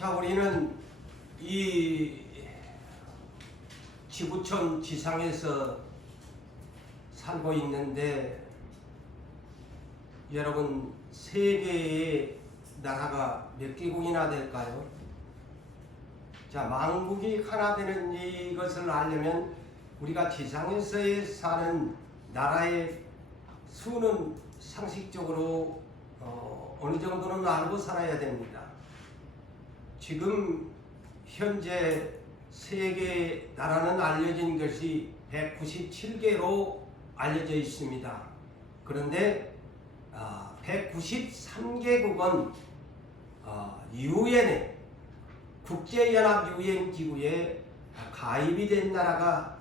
자, 우리는 이 지구촌 지상에서 살고 있는데, 여러분, 세계의 나라가 몇 개국이나 될까요? 자, 만국이 하나 되는 이것을 알려면 우리가 지상에서 사는 나라의 수는 상식적으로 어느 정도는 알고 살아야 됩니다. 지금 현재 세계 나라는 알려진 것이 197개로 알려져 있습니다. 그런데 193개국은 유엔에 국제연합 유엔 기구에 가입이 된 나라가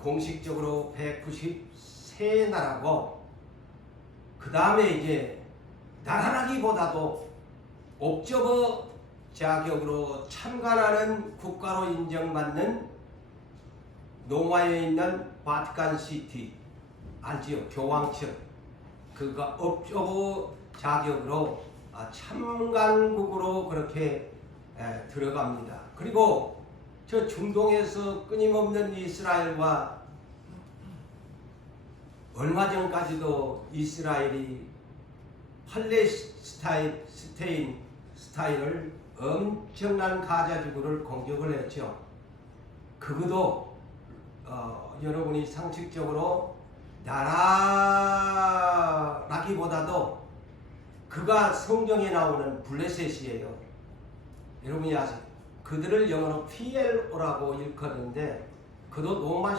공식적으로 193나라고, 그 다음에 이제 나라라기보다도 옵저버 자격으로 참관하는 국가로 인정받는 로마에 있는 바티칸시티 알지요? 교황청, 그가 옵저버 자격으로 참관국으로 그렇게 들어갑니다. 그리고 저 중동에서 끊임없는 이스라엘과, 얼마 전까지도 이스라엘이 팔레스타인을 엄청난 가자지구를 공격을 했죠. 그것도 여러분이 상식적으로 나라라기보다도 그가 성경에 나오는 블레셋이에요. 여러분이 아세요? 그들을 영어로 PLO라고 일컫는데, 그도 로마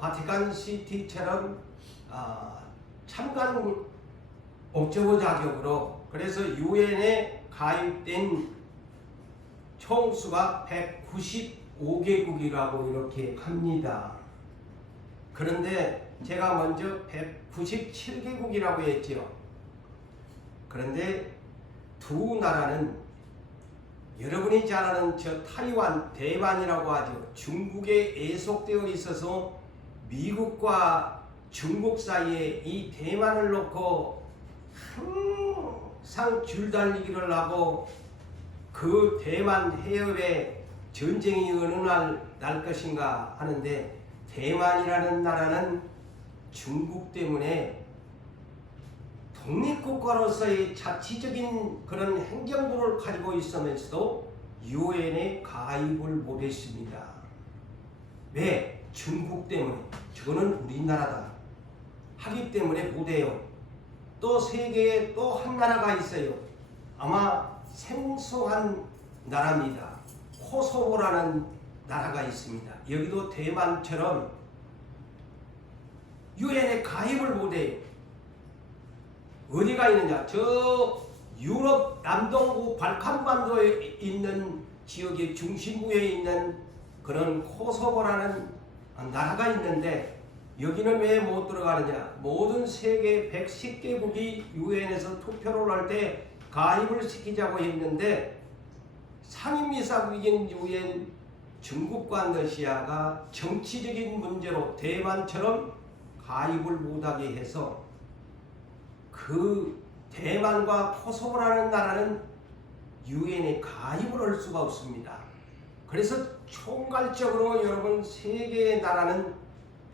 바티칸 시티처럼 참관 옵저버 자격으로, 그래서 유엔에 가입된 총수가 195개국이라고 이렇게 합니다. 그런데 제가 먼저 197개국이라고 했죠. 그런데 두 나라는 여러분이 잘 아는 저 타이완, 대만이라고 하죠. 중국에 애속되어 있어서 미국과 중국 사이에 이 대만을 놓고 항상 줄달리기를 하고, 그 대만 해협에 전쟁이 어느 날 날 것인가 하는데, 대만이라는 나라는 중국 때문에 독립국가로서의 자치적인 그런 행정부를 가지고 있으면서도 유엔에 가입을 못했습니다. 왜? 중국 때문에. 저거는 우리나라다 하기 때문에 못해요. 또 세계에 또 한 나라가 있어요. 아마 생소한 나라입니다. 코소보라는 나라가 있습니다. 여기도 대만처럼 유엔에 가입을 못해요. 어디가 있느냐? 저 유럽 남동부 발칸반도에 있는 지역의 중심부에 있는 그런 코소보라는 나라가 있는데, 여기는 왜 못 들어가느냐? 모든 세계 110개국이 유엔에서 투표를 할 때 가입을 시키자고 했는데, 상임이사국인 유엔 중국과 러시아가 정치적인 문제로 대만처럼 가입을 못하게 해서 그 대만과 코소보라는 나라는 유엔에 가입을 할 수가 없습니다. 그래서 총괄적으로 여러분 세계의 나라는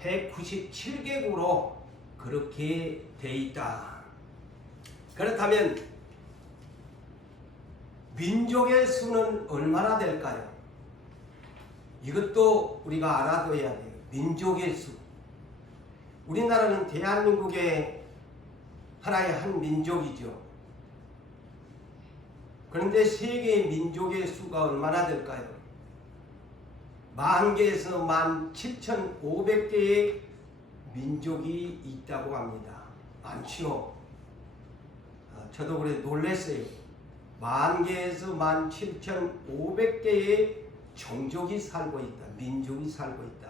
197개국으로 그렇게 돼 있다. 그렇다면 민족의 수는 얼마나 될까요? 이것도 우리가 알아둬야 돼요. 민족의 수. 우리나라는 대한민국의 하나의 한 민족이죠. 그런데 세계의 민족의 수가 얼마나 될까요? 10,000개에서 17,500개의 민족이 있다고 합니다. 많죠? 저도 그래 놀랐어요. 10,000개에서 17,500개의 종족이 살고 있다. 민족이 살고 있다.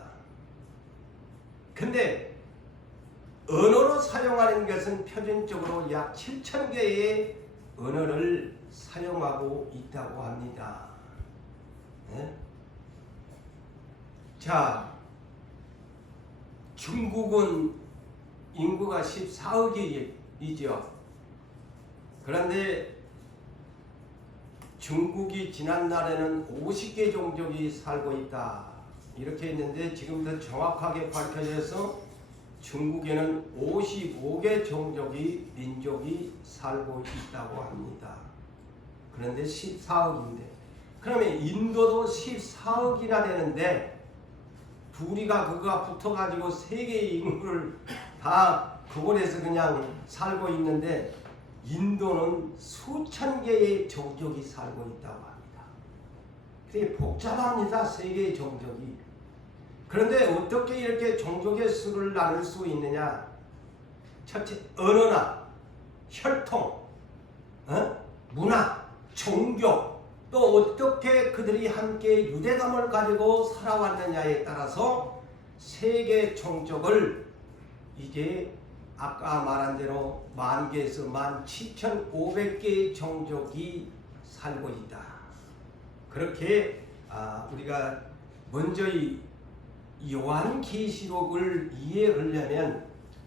근데 언어로 사용하는 것은 표준적으로 약 7,000개의 언어를 사용하고 있다고 합니다. 네? 자, 중국은 인구가 14억이죠. 그런데 중국이 지난날에는 50개 종족이 살고 있다. 이렇게 했는데 지금 더 정확하게 밝혀져서 중국에는 55개 종족이 민족이 살고 있다고 합니다. 그런데 14억인데 그러면 인도도 14억이나 되는데 둘이가 그거가 붙어가지고 세계의 인구를 다 그곳에서 그냥 살고 있는데 인도는 수천 개의 종족이 살고 있다고 합니다. 되게 복잡합니다. 세계의 종족이. 그런데 어떻게 이렇게 종족의 수를 나눌 수 있느냐? 첫째, 언어나 혈통, 문화, 종교, 또 어떻게 그들이 함께 유대감을 가지고 살아왔느냐에 따라서 세계 종족을 이게 아까 말한 대로 10,000개에서 17,500개의 종족이 살고 있다. 그렇게 우리가 먼저 이 요한계시록을 이해하려면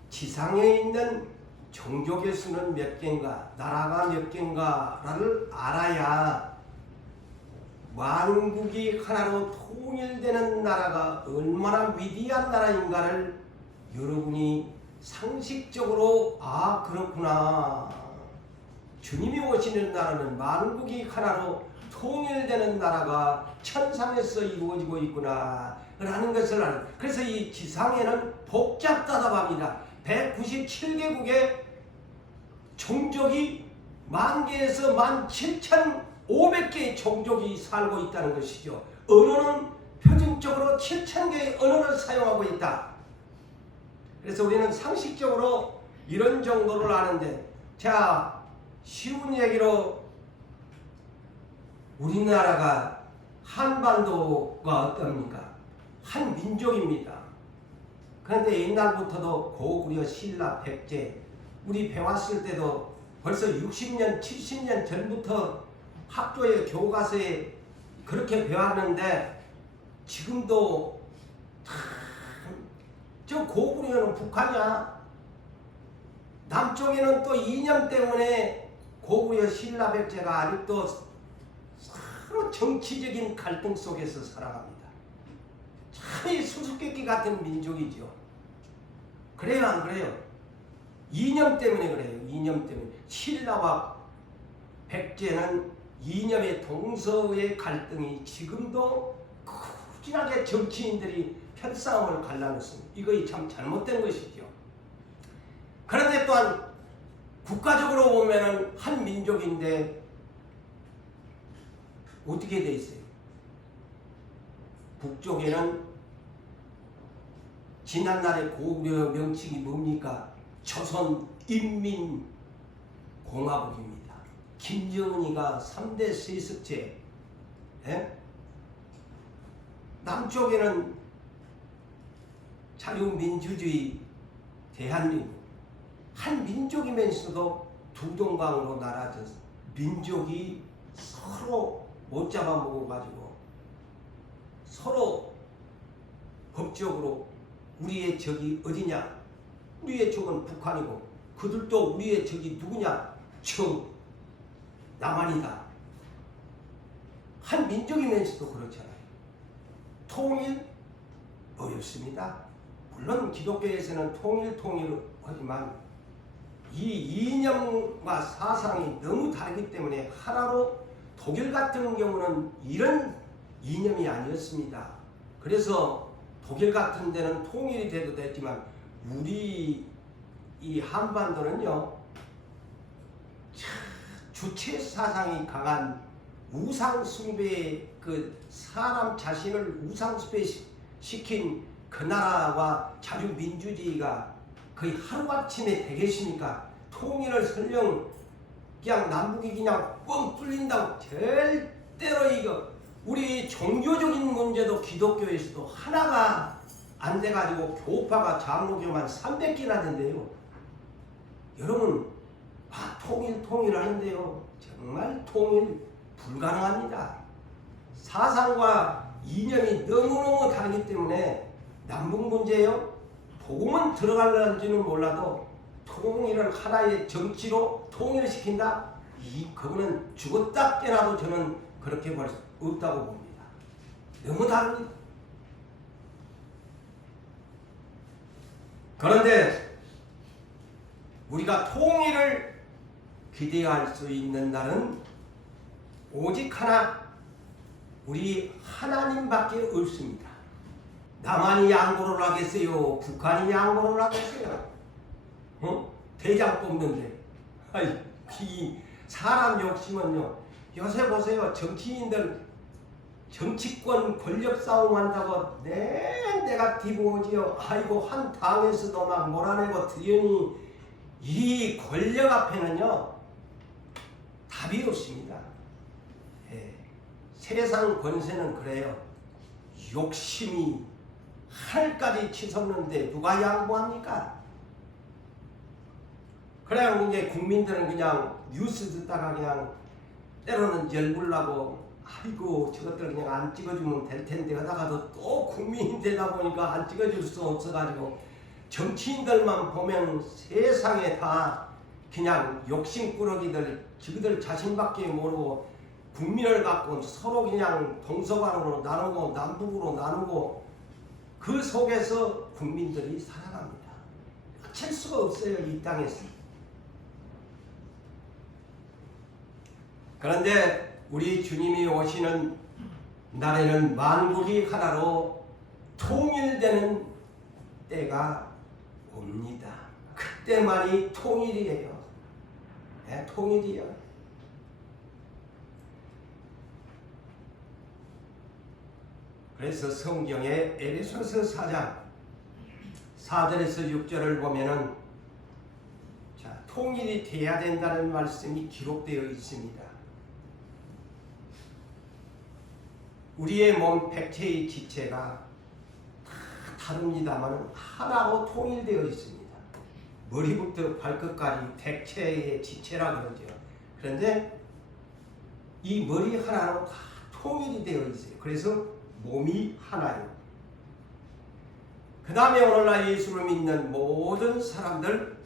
지상에 있는 종족의 수는 몇 개인가, 나라가 몇 개인가를 알아야 만국이 하나로 통일되는 나라가 얼마나 위대한 나라인가를 여러분이 상식적으로 그렇구나. 주님이 오시는 나라는 만국이 하나로 통일되는 나라가 천상에서 이루어지고 있구나 라는 것을 아는. 그래서 이 지상에는 복잡다답합니다. 197개국의 종족이 10,000개에서 17,500개의 종족이 살고 있다는 것이죠. 언어는 표준적으로 7,000개의 언어를 사용하고 있다. 그래서 우리는 상식적으로 이런 정도를 아는데, 자, 쉬운 얘기로 우리나라가 한반도가 어떻습니까? 한 민족입니다. 그런데 옛날부터도 고구려, 신라, 백제, 우리 배웠을 때도 벌써 60년, 70년 전부터 학교에 교과서에 그렇게 배웠는데 지금도 저 고구려는 북한이야. 남쪽에는 또 이념 때문에 고구려, 신라, 백제가 아직도 서로 정치적인 갈등 속에서 살아갑니다. 참 수수께끼 같은 민족이죠. 그래요, 안 그래요? 이념 때문에 그래요. 이념 때문에. 신라와 백제는 이념의 동서의 갈등이 지금도 꾸준하게 정치인들이 편싸움을 갈라놓습니다. 이거 참 잘못된 것이죠. 그런데 또한 국가적으로 보면은 한 민족인데 어떻게 돼 있어요? 북쪽에는 지난날의 고구려 명칭이 뭡니까? 조선인민공화국입니다. 김정은이가 3대 세습제. 남쪽에는 자유민주주의 대한민국. 한 민족이면서도 두 동강으로 나눠져서 민족이 서로 못 잡아먹어가지고 서로 법적으로 우리의 적이 어디냐? 우리의 적은 북한이고 그들도 우리의 적이 누구냐? 남한이다. 한 민족이면서도 그렇잖아요. 통일 어렵습니다. 물론 기독교에서는 통일하지만 이 이념과 사상이 너무 다르기 때문에 하나로 독일 같은 경우는 이런 이념이 아니었습니다. 그래서 독일 같은 데는 통일이 돼도 됐지만 우리 이 한반도는요 주체 사상이 강한 우상 숭배의 그 사람 자신을 우상 숭배시킨 그 나라와 자유민주주의가 거의 하루아침에 되겠습니까? 통일을 설령 그냥 남북이 그냥 뻥 뚫린다고 절대로 이거 우리 종교적인 문제도 기독교에서도 하나가 안 돼가지고 교파가 장로교만 300개나 된대요. 여러분 통일 하는데요 정말 통일 불가능합니다. 사상과 이념이 너무너무 다르기 때문에 남북 문제요 복음은 들어갈는지는 몰라도 통일을 하나의 정치로 통일시킨다? 그거는 죽었다 깨나도 저는 그렇게 볼 수 없다고 봅니다. 너무 다릅니다. 그런데 우리가 통일을 기대할 수 있는 날은 오직 하나, 우리 하나님밖에 없습니다. 남한이 양보를 하겠어요? 북한이 양보를 하겠어요? 대장 뽑는데. 이 사람 욕심은요. 요새 보세요. 정치인들 정치권 권력 싸움한다고 내가 뒤보지요. 아이고 한 당에서도 막 몰아내고 들여니 이 권력 앞에는요 답이 없습니다. 세상 권세는 그래요. 욕심이 하늘까지 치솟는데 누가 양보합니까? 그래야 이제 국민들은 그냥 뉴스 듣다가 그냥 때로는 열불나고 아이고 저것들 그냥 안 찍어주면 될 텐데 하다가도 또 국민이 되다 보니까 안 찍어줄 수 없어가지고 정치인들만 보면 세상에 다 그냥 욕심꾸러기들 지그들 자신밖에 모르고 국민을 갖고 서로 그냥 동서간으로 나누고 남북으로 나누고 그 속에서 국민들이 살아갑니다. 칠 수가 없어요. 이 땅에서. 그런데 우리 주님이 오시는 날에는 만국이 하나로 통일되는 때가 옵니다. 그때만이 통일이에요. 네, 통일이요. 그래서 성경의 에베소서 4장 4절에서 6절을 보면은 통일이 돼야 된다는 말씀이 기록되어 있습니다. 우리의 몸 백체의 지체가 다 다릅니다만 하나로 통일되어 있습니다. 머리부터 발끝까지 백체의 지체라 그러죠. 그런데 이 머리 하나로 다 통일이 되어 있어요. 그래서 몸이 하나요. 그 다음에 오늘날 예수를 믿는 모든 사람들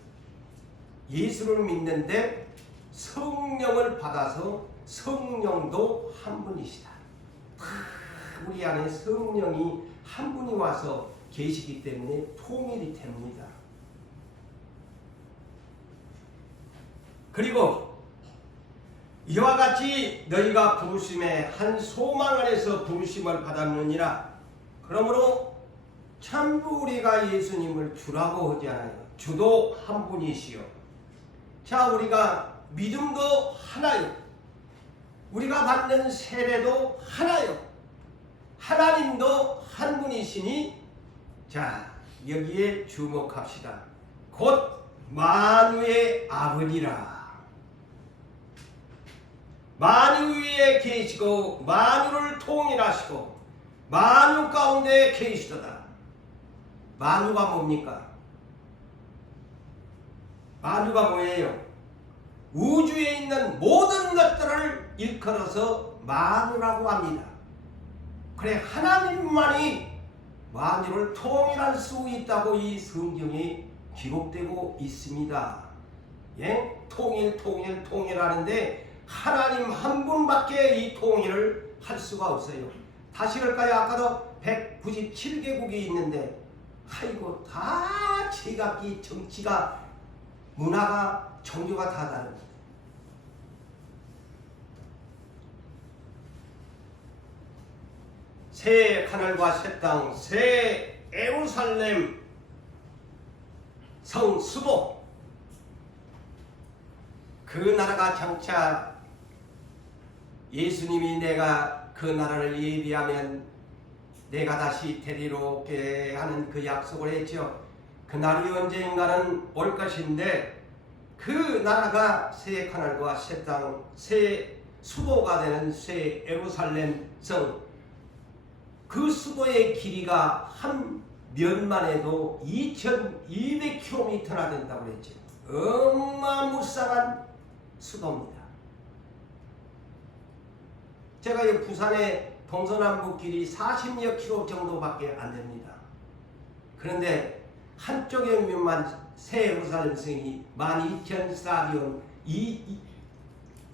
예수를 믿는데 성령을 받아서 성령도 한 분이시다. 우리 안에 성령이 한 분이 와서 계시기 때문에 통일이 됩니다. 그리고 이와 같이 너희가 부르심의 한 소망 안에서 부르심을 받았느니라. 그러므로 참부 우리가 예수님을 주라고 하지 않아요. 주도 한 분이시요. 자, 우리가 믿음도 하나요. 우리가 받는 세례도 하나요. 하나님도 한 분이시니 자, 여기에 주목합시다. 곧 만유의 아버지라. 만유 위에 계시고 만유를 통일하시고 만유 가운데 계시도다. 만유가 뭡니까? 만유가 뭐예요? 우주에 있는 모든 것들을 일컬어서 만유라고 합니다. 그래, 하나님만이 만유를 통일할 수 있다고 이 성경에 기록되고 있습니다. 예? 통일하는데 하나님 한 분밖에 이 통일을 할 수가 없어요. 다시 할까요? 아까도 197개국이 있는데 아이고 다 제각기 정치가 문화가 종교가 다 다릅니다. 새 하늘과 새 땅, 새 예루살렘 성 수도, 그 나라가 장차 예수님이 내가 그 나라를 예비하면 내가 다시 데리러 오게 하는 그 약속을 했죠. 그 날이 언제인가는 올 것인데 그 나라가 새 하늘과 새 땅, 새 수도가 되는 새 예루살렘 성, 그 수도의 길이가 한 면만 해도 2200km나 된다고 그랬죠. 어마무쌍한 수도입니다. 제가 이 부산의 동서남북 길이 40여 킬로 정도밖에 안 됩니다. 그런데 한쪽의 면만 새 예루살렘 성이 12,000 스타디온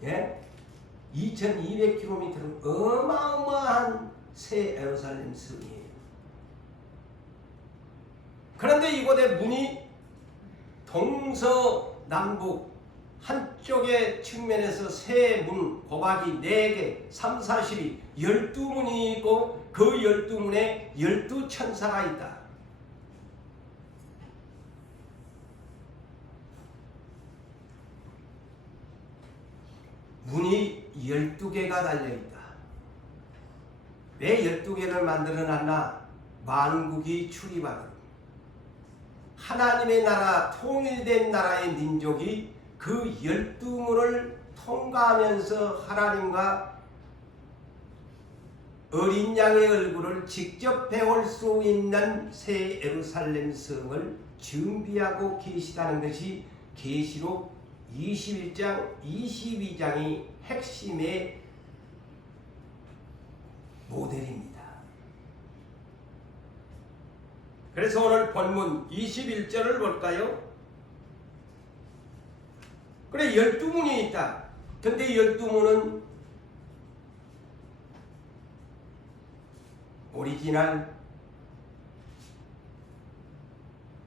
예? 2200km는 어마어마한 새 예루살렘 성이에요. 그런데 이곳에 문이 동서남북 한쪽의 측면에서 세 문, 곱하기 4개, 3, 42, 12문이 있고 그 12문에 12천사가 있다. 문이 12개가 달려있다. 왜 12개를 만들어놨나? 만국이 출입하는 하나님의 나라, 통일된 나라의 민족이 그 12문을 통과하면서 하나님과 어린 양의 얼굴을 직접 배울 수 있는 새 예루살렘 성을 준비하고 계시다는 것이 계시록 21장, 22장이 핵심의 모델입니다. 그래서 오늘 본문 21절을 볼까요? 그래 12문이 있다. 근데 12문은 오리지널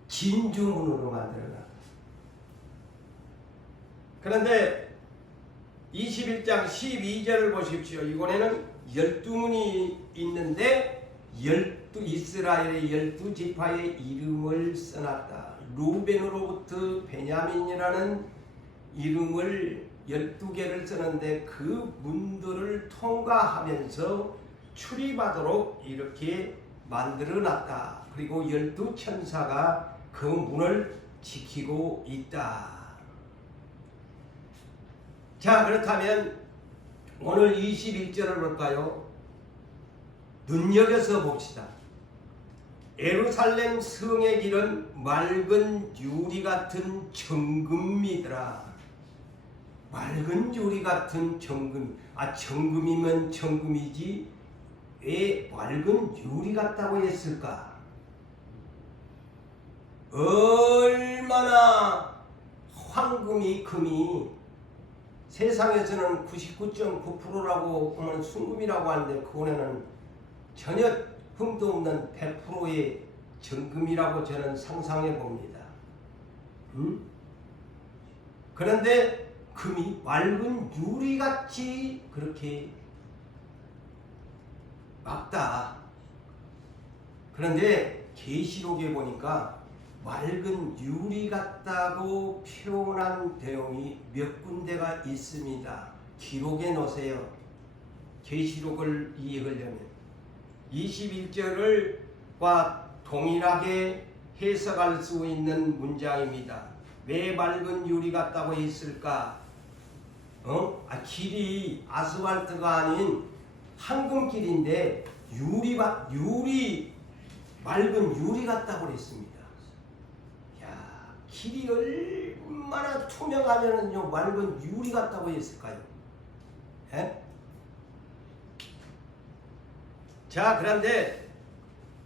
진주문으로 만들어놨다. 그런데 21장 12절을 보십시오. 이번에는 12문이 있는데 이스라엘의 12지파의 이름을 써놨다. 루벤으로부터 베냐민이라는 이름을 12개를 쓰는데 그 문들을 통과하면서 출입하도록 이렇게 만들어놨다. 그리고 12천사가 그 문을 지키고 있다. 자, 그렇다면 오늘 21절을 볼까요? 눈여겨서 봅시다. 예루살렘 성의 길은 맑은 유리 같은 정금이더라. 맑은 유리 같은 정금. 정금이면 정금이지 왜 맑은 유리 같다고 했을까? 얼마나 황금이 금이 세상에서는 99.9%라고 보면 순금이라고 하는데 그거는 전혀 흠도 없는 100%의 정금이라고 저는 상상해 봅니다. 그런데 금이 맑은 유리같이 그렇게 맑다. 그런데 계시록에 보니까 맑은 유리 같다고 표현한 내용이 몇 군데가 있습니다. 기록해 놓으세요. 계시록을 이해하려면 21절과 동일하게 해석할 수 있는 문장입니다. 왜 맑은 유리 같다고 했을까? 길이 아스팔트가 아닌 황금길인데 맑은 유리 같다고 그랬습니다. 야, 길이 얼마나 투명하면은요 맑은 유리 같다고 했을까요? 에? 자, 그런데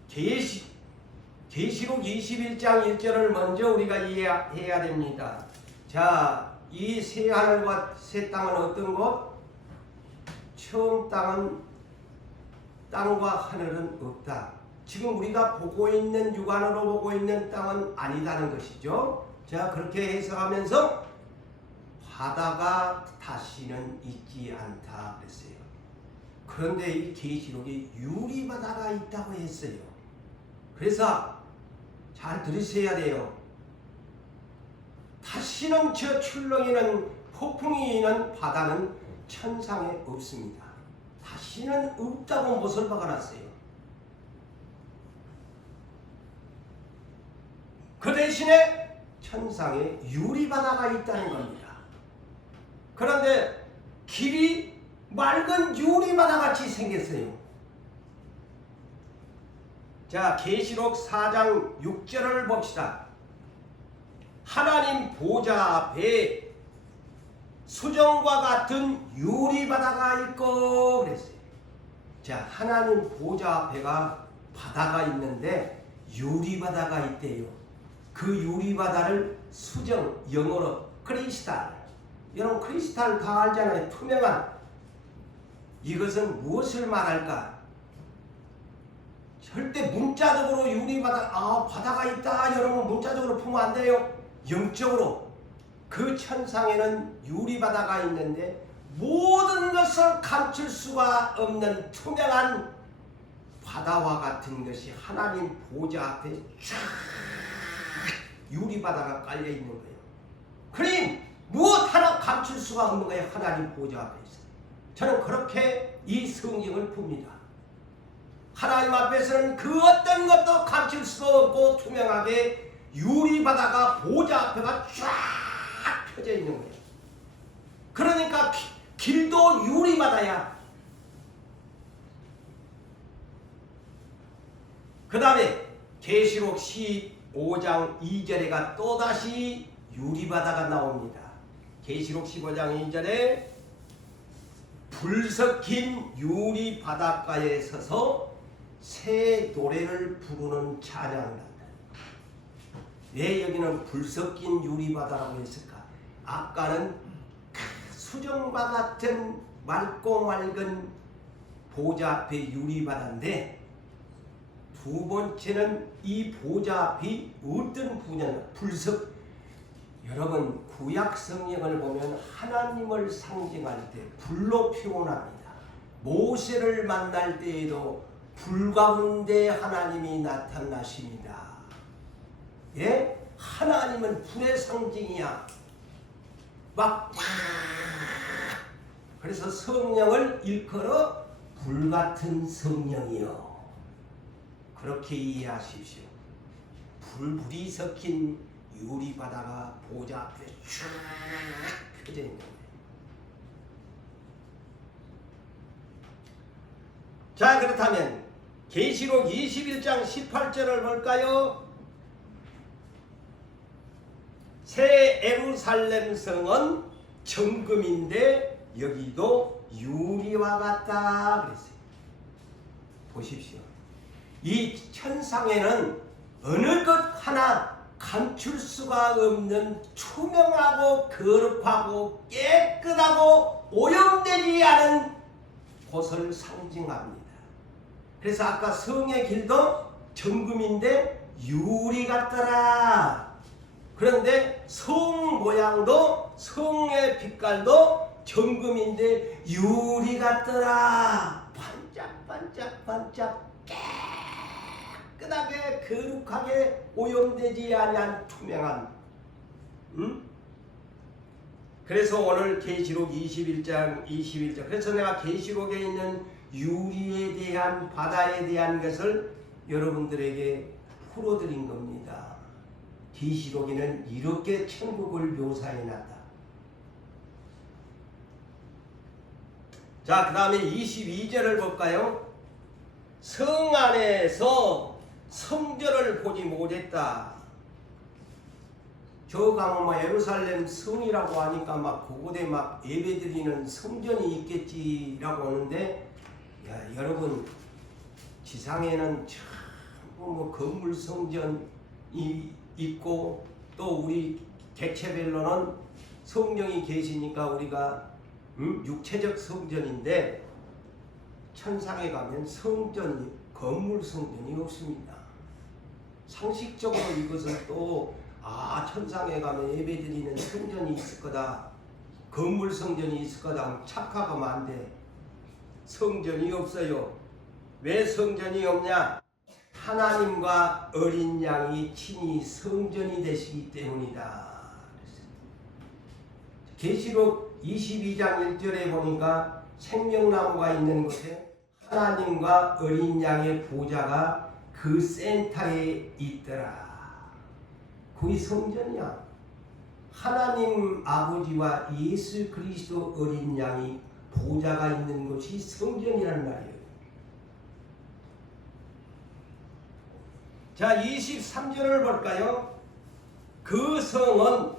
계시록 21장 1절을 먼저 우리가 이해해야 됩니다. 자, 이 새 하늘과 새 땅은 어떤 것? 처음 땅은 땅과 하늘은 없다. 지금 우리가 보고 있는 육안으로 보고 있는 땅은 아니다는 것이죠. 자, 그렇게 해석하면서 바다가 다시는 있지 않다 그랬어요. 그런데 이 계시록에 유리바다가 있다고 했어요. 그래서 잘 들으셔야 돼요. 다시는 저 출렁이는 폭풍이 있는 바다는 천상에 없습니다. 다시는 없다고 못을 박아놨어요. 그 대신에 천상에 유리바다가 있다는 겁니다. 그런데 길이 맑은 유리바다 같이 생겼어요. 자, 계시록 4장 6절을 봅시다. 하나님 보좌 앞에 수정과 같은 유리바다가 있고 그랬어요. 자, 하나님 보좌 앞에가 바다가 있는데 유리바다가 있대요. 그 유리바다를 수정, 영어로 크리스탈, 여러분 크리스탈 다 알잖아요. 투명한. 이것은 무엇을 말할까? 절대 문자적으로 유리바다, 바다가 있다 여러분 문자적으로 보면 안 돼요. 영적으로 그 천상에는 유리바다가 있는데 모든 것을 감출 수가 없는 투명한 바다와 같은 것이 하나님 보좌 앞에 쫙 유리바다가 깔려 있는 거예요. 그러니 무엇 하나 감출 수가 없는 거예요. 하나님 보좌 앞에서. 저는 그렇게 이 성경을 봅니다. 하나님 앞에서는 그 어떤 것도 감출 수가 없고 투명하게 유리바다가 보좌 앞에가 쫙 펴져 있는 거예요. 그러니까 길도 유리바다야. 그 다음에 계시록 15장 2절에가 또다시 유리바다가 나옵니다. 계시록 15장 2절에 불 섞인 유리 바닷가에 서서 새 노래를 부르는 찬양을 한다. 왜 여기는 불 섞인 유리 바다라고 했을까? 아까는 수정과 같은 맑고 맑은 보좌 앞에 유리 바다인데 두 번째는 이 보좌 앞이 어떤 분야냐? 여러분 구약 성경을 보면 하나님을 상징할 때 불로 표현합니다. 모세를 만날 때에도 불 가운데 하나님이 나타나십니다. 예? 하나님은 불의 상징이야. 그래서 성령을 일컬어 불같은 성령이요. 그렇게 이해하십시오. 불이 섞인 유리바다가 보좌 앞에 쫙 펴져 있는 거예요. 자, 그렇다면 계시록 21장 18절을 볼까요? 새 예루살렘 성은 정금인데 여기도 유리와 같다 그랬어요. 보십시오. 이 천상에는 어느 것 하나 감출 수가 없는 투명하고 거룩하고 깨끗하고 오염되지 않은 곳을 상징합니다. 그래서 아까 성의 길도 정금인데 유리 같더라. 그런데 성 모양도 성의 빛깔도 정금인데 유리 같더라. 반짝반짝반짝 깨끗하게 거룩하게 오염되지 아니한 투명한. 그래서 오늘 계시록 21장 21절 그래서 내가 계시록에 있는 유리에 대한 바다에 대한 것을 여러분들에게 풀어드린 겁니다. 계시록에는 이렇게 천국을 묘사해놨다. 자, 그 다음에 22절을 볼까요? 성 안에서 성전을 보지 못했다. 저 가면 뭐 예루살렘 성이라고 하니까 막 그곳에 막 예배드리는 성전이 있겠지라고 하는데, 야, 여러분 지상에는 전부 뭐 건물 성전이 있고 또 우리 객체별로는 성령이 계시니까 우리가 육체적 성전인데 천상에 가면 성전이 건물 성전이 없습니다. 상식적으로 이것은 또 천상에 가면 예배드리는 성전이 있을 거다, 건물 성전이 있을 거다 착각하면 안 돼. 성전이 없어요. 왜 성전이 없냐? 하나님과 어린 양이 친히 성전이 되시기 때문이다. 계시록 22장 1절에 보니까 생명나무가 있는 곳에 하나님과 어린 양의 보좌가 그 센터에 있더라. 거기 성전이야. 하나님 아버지와 예수 그리스도 어린 양이 보좌가 있는 곳이 성전이란 말이에요. 자, 23절을 볼까요? 그 성은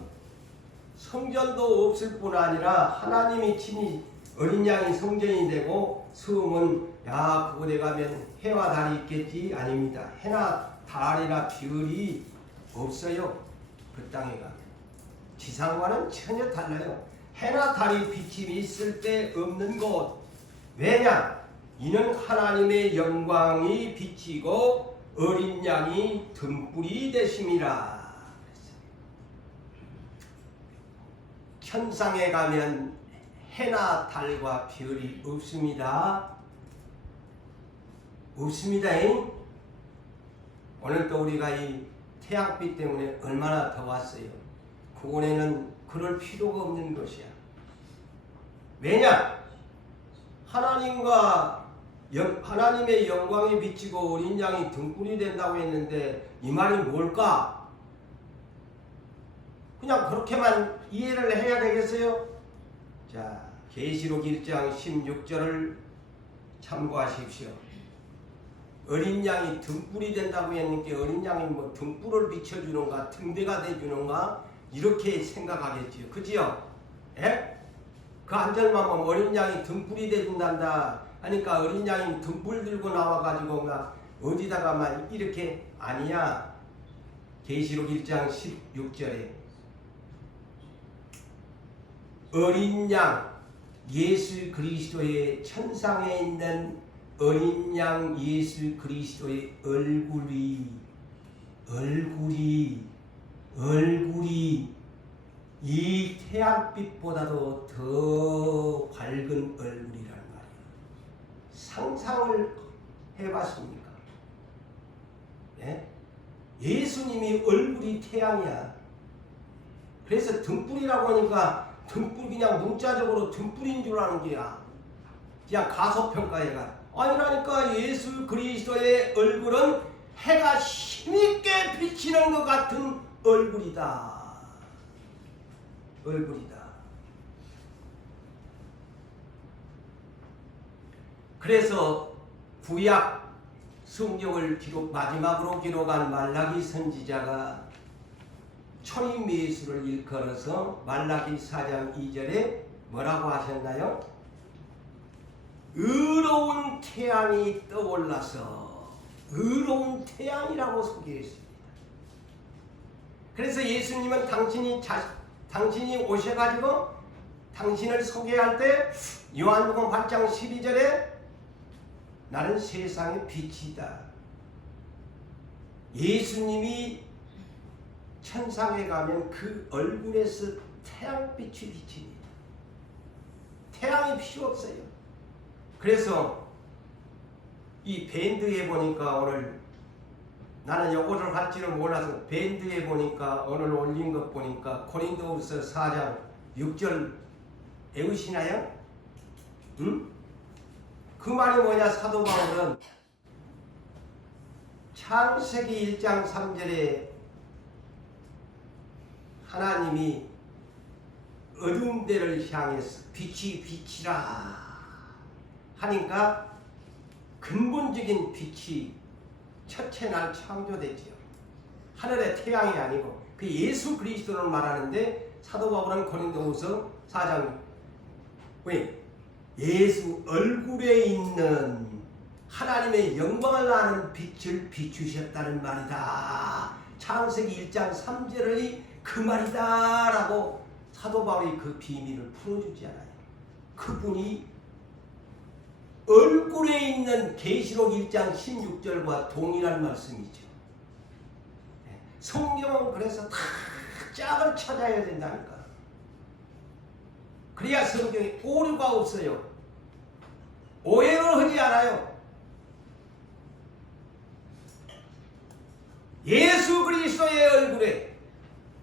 성전도 없을 뿐 아니라 하나님이 친히 어린 양이 성전이 되고, 성은 그곳에 가면 해와 달이 있겠지? 아닙니다. 해나 달이나 별이 없어요. 그 땅에 가면. 지상과는 전혀 달라요. 해나 달이 비침이 있을 때 없는 곳. 왜냐? 이는 하나님의 영광이 비치고 어린 양이 등불이 되심이라. 천상에 가면 해나 달과 별이 없습니다. 없습니다. 오늘 또 우리가 이 태양빛 때문에 얼마나 더웠어요. 그곳에는 그럴 필요가 없는 것이야. 왜냐? 하나님의 영광이 비치고 어린 양이 등불이 된다고 했는데 이 말이 뭘까? 그냥 그렇게만 이해를 해야 되겠어요? 자, 계시록 1장 16절을 참고하십시오. 어린 양이 등불이 된다고 했는데 어린 양이 뭐 등불을 비춰주는가 등대가 돼주는가 이렇게 생각하겠지요. 그지요? 예? 그 한 절만 보면 어린 양이 등불이 돼준단다 하니까 어린 양이 등불 들고 나와가지고 막 어디다가 막 이렇게 아니야. 계시록 1장 16절에 어린 양 예수 그리스도의 천상에 있는 어린 양 예수 그리스도의 얼굴이 이 태양빛보다도 더 밝은 얼굴이란 말이에요. 상상을 해봤습니까? 예? 예수님이 얼굴이 태양이야. 그래서 등불이라고 하니까 등불 그냥 문자적으로 등불인 줄 아는 게야. 그냥 가소평가해가. 아니라니까 예수 그리스도의 얼굴은 해가 힘있게 비치는 것 같은 얼굴이다. 그래서 구약 성경을 마지막으로 기록한 말라기 선지자가 초림 예수를 일컬어서 말라기 4장 2절에 뭐라고 하셨나요? 의로운 태양이 떠올라서 의로운 태양이라고 소개했습니다. 그래서 예수님은 당신이 오셔가지고 당신을 소개할 때 요한복음 8장 12절에 나는 세상의 빛이다. 예수님이 천상에 가면 그 얼굴에서 태양빛이 비칩니다. 태양이 필요 없어요. 그래서 이 밴드에 보니까 오늘 나는 요거를 할 줄을 몰라서 밴드에 보니까 오늘 올린 것 보니까 고린도후서 4장 6절 외우시나요? 응? 그 말이 뭐냐? 사도 바울은 창세기 1장 3절에 하나님이 어두운 데를 향해서 빛이 비치라 하니까 근본적인 빛이 첫째 날 창조되지요. 하늘의 태양이 아니고 그 예수 그리스도를 말하는데 사도 바울은 고린도후서 4장 왜? 예수 얼굴에 있는 하나님의 영광을 아는 빛을 비추셨다는 말이다. 창세기 1장 3절이 그 말이다 라고 사도 바울이 그 비밀을 풀어주지 않아요. 그분이 얼굴에 있는 계시록 1장 16절과 동일한 말씀이죠. 성경은 그래서 다 짝을 찾아야 된다니까. 그래야 성경에 오류가 없어요. 오해를 하지 않아요. 예수 그리스도의 얼굴에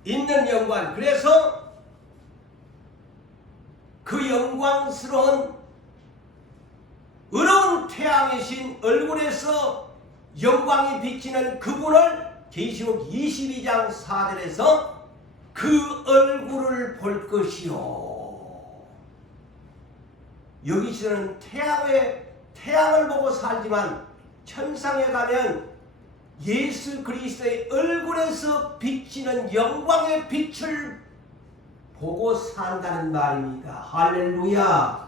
있는 영광, 그래서 그 영광스러운 의로운 태양이신 얼굴에서 영광이 비치는 그분을 계시록 22장 4절에서 그 얼굴을 볼 것이요. 여기서는 태양을 보고 살지만 천상에 가면 예수 그리스도의 얼굴에서 비치는 영광의 빛을 보고 산다는 말입니다. 할렐루야.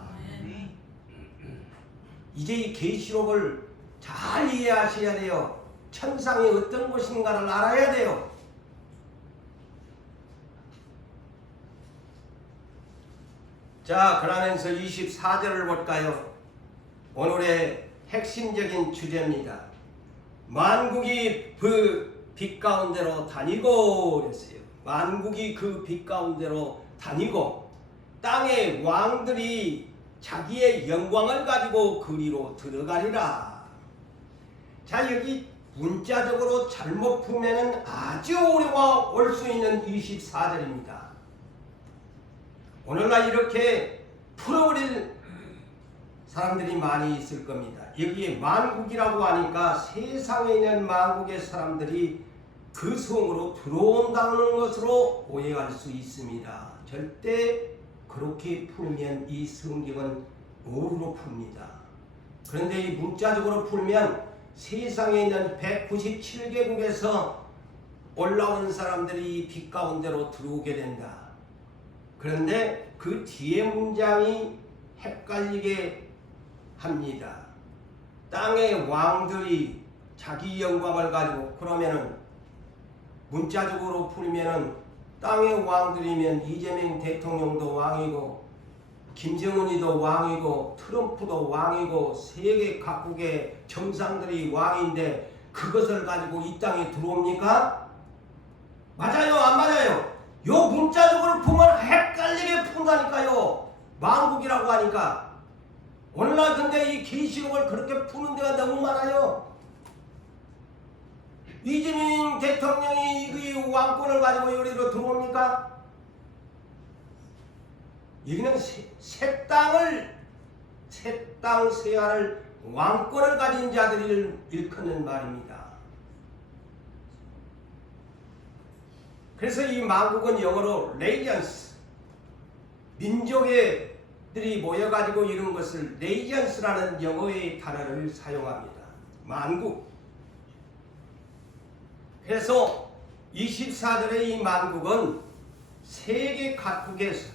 이제 이 계시록을 잘 이해하셔야 돼요. 천상이 어떤 곳인가를 알아야 돼요. 자, 그러면서 24절을 볼까요? 오늘의 핵심적인 주제입니다. 만국이 그 빛 가운데로 다니고 그랬어요. 만국이 그 빛 가운데로 다니고 땅의 왕들이 자기의 영광을 가지고 그리로 들어가리라. 자, 여기 문자적으로 잘못 풀면은 아주 오류가 올 수 있는 24절입니다. 오늘날 이렇게 풀어버릴 사람들이 많이 있을 겁니다. 여기에 만국이라고 하니까 세상에 있는 만국의 사람들이 그 성으로 들어온다는 것으로 오해할 수 있습니다. 절대 그렇게 풀면 이 성경은 오류로 풉니다. 그런데 이 문자적으로 풀면 세상에 있는 197개국에서 올라온 사람들이 빛 가운데로 들어오게 된다. 그런데 그 뒤에 문장이 헷갈리게 합니다. 땅의 왕들이 자기 영광을 가지고, 그러면은 문자적으로 풀면은 땅의 왕들이면 이재명 대통령도 왕이고 김정은이도 왕이고 트럼프도 왕이고 세계 각국의 정상들이 왕인데 그것을 가지고 이 땅에 들어옵니까? 맞아요, 안 맞아요? 요 문자적으로 보면 헷갈리게 푼다니까요. 만국이라고 하니까. 오늘날 근데 이 계시록을 그렇게 푸는 데가 너무 많아요. 이재명 대통령이 이 왕권을 가지고 여기로 들어옵니까? 여기는 새 땅 세아를 왕권을 가진 자들을 일컫는 말입니다. 그래서 이 만국은 영어로 레이전스, 민족들이 모여가지고 이룬 것을 레이전스라는 영어의 단어를 사용합니다. 만국. 그래서 24절의 이 만국은 세계 각국에서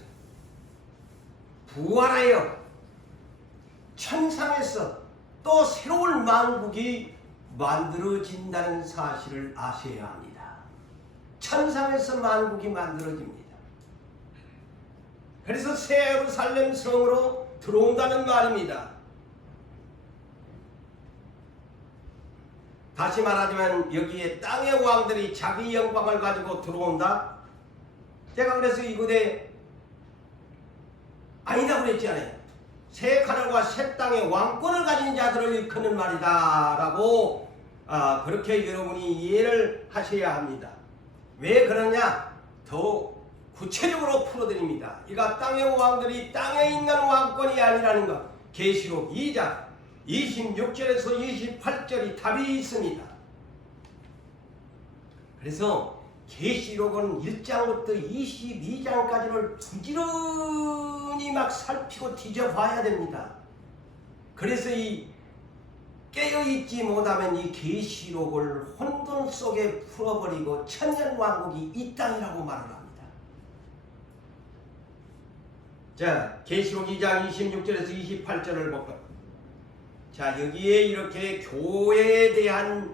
부활하여 천상에서 또 새로운 만국이 만들어진다는 사실을 아셔야 합니다. 천상에서 만국이 만들어집니다. 그래서 새 예루살렘 성으로 들어온다는 말입니다. 다시 말하자면 여기에 땅의 왕들이 자기 영광을 가지고 들어온다. 제가 그래서 이곳에 아니라고 그랬잖아요. 새 하늘과 새 땅의 왕권을 가진 자들을 일컫는 말이다 라고 그렇게 여러분이 이해를 하셔야 합니다. 왜 그러냐? 더 구체적으로 풀어드립니다. 이가 땅의 왕들이 땅에 있는 왕권이 아니라는 것, 계시록 2장 26절에서 28절이 답이 있습니다. 그래서 계시록은 1장부터 22장까지를 부지런히 막 살피고 뒤져봐야 됩니다. 그래서 이 깨어있지 못하면 이 계시록을 혼돈 속에 풀어버리고 천년왕국이 이 땅이라고 말을 합니다. 자, 계시록 2장 26절에서 28절을 볼까요? 자, 여기에 이렇게 교회에 대한